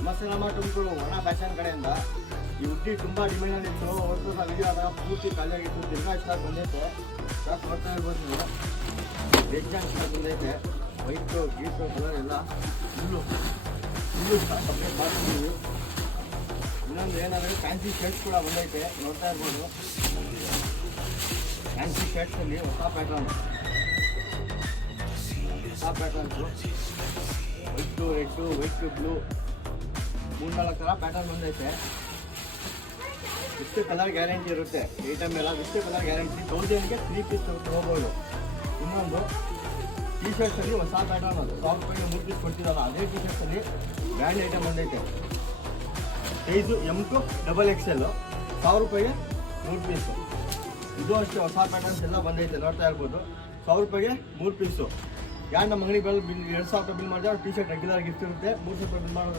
ನಮಸ್ತೆ ನಮ್ಮ ತುಮಕೂರು ಒಣ ಫ್ಯಾಷನ್ ಕಡೆಯಿಂದ ಈ ಹುಡ್ಡಿ ತುಂಬ ಡಿಮ್ಯಾಂಡಲ್ಲಿತ್ತು. ಹೊರತು ನಾವು ವಿಡಿಯೋ ಆದಾಗ ಪೂರ್ತಿ ಖಾಲಿಯಾಗಿತ್ತು. ತಿರ್ಗಾ ಸ್ಟಾಕ್ ಬಂದೈತೆ. ಸ್ಟಾಕ್ ಬರ್ತಾ ಇರ್ಬೋದು ನೀವು. ವೆಜ್ಜಾನ್ ಸ್ಟಾಕ್ ಬಂದೈತೆ. ವೈಟು ಗೀಟು ಕಲರ್ ಎಲ್ಲ ಫುಲ್ಲು ಸ್ಟಾಕ್ ಅಪ್ಡೇಟ್ ಮಾಡ್ತೀವಿ. ಇನ್ನೊಂದು ಏನಂದರೆ ಫ್ಯಾನ್ಸಿ ಶರ್ಟ್ಸ್ ಕೂಡ ಬಂದೈತೆ, ನೋಡ್ತಾ ಇರ್ಬೋದು. ಫ್ಯಾನ್ಸಿ ಶರ್ಟ್ಸಲ್ಲಿ ಹೊಸ patterns white red white blue 3-4 ಥರ ಪ್ಯಾಟರ್ನ್ ಬಂದೈತೆ. ಇಷ್ಟು ಕಲರ್ ಗ್ಯಾರಂಟಿ ಇರುತ್ತೆ. ಐಟಮ್ ಎಲ್ಲ ಇಷ್ಟು ಕಲರ್ ಗ್ಯಾರಂಟಿ. 1000ಗೆ 3 ಪೀಸ್ ತೊಗೋಬೋದು. ಇನ್ನೊಂದು ಟಿ ಶರ್ಟ್ಸಲ್ಲಿ ಹೊಸ ಪ್ಯಾಟರ್ನ್ ಅದು 1000 ರೂಪಾಯಿಗೆ 3 ಪೀಸ್ ಕೊಡ್ತಿದ್ದಲ್ಲ, ಅದೇ ಟಿ ಶರ್ಟ್ಸಲ್ಲಿ ಬ್ರ್ಯಾಂಡ್ ಐಟಮ್ ಬಂದೈತೆ. ಸೈಜು M to XXL 1000 ರೂಪಾಯಿಗೆ 3 ಪೀಸು. ಇದು ಅಷ್ಟೇ ಹೊಸ ಪ್ಯಾಟರ್ನ್ಸ್ ಎಲ್ಲ ಬಂದೈತೆ, ನೋಡ್ತಾ ಇರ್ಬೋದು. 1000 ರೂಪಾಯಿಗೆ 3 ಪೀಸು. ಯಾರು ನಮ್ಮ ಅಂಗಡಿ ಬಿಲ್ 2000 ರೂಪಾಯಿ ಬಿಲ್ ಮಾಡಿದ್ರೆ ಟಿ ಶರ್ಟ್ ರೆಗ್ಯುಲರ್ ಗಿಫ್ಟ್ ಇರುತ್ತೆ. 300 ರೂಪಾಯಿ ಬಿಲ್ ಮಾಡೋದು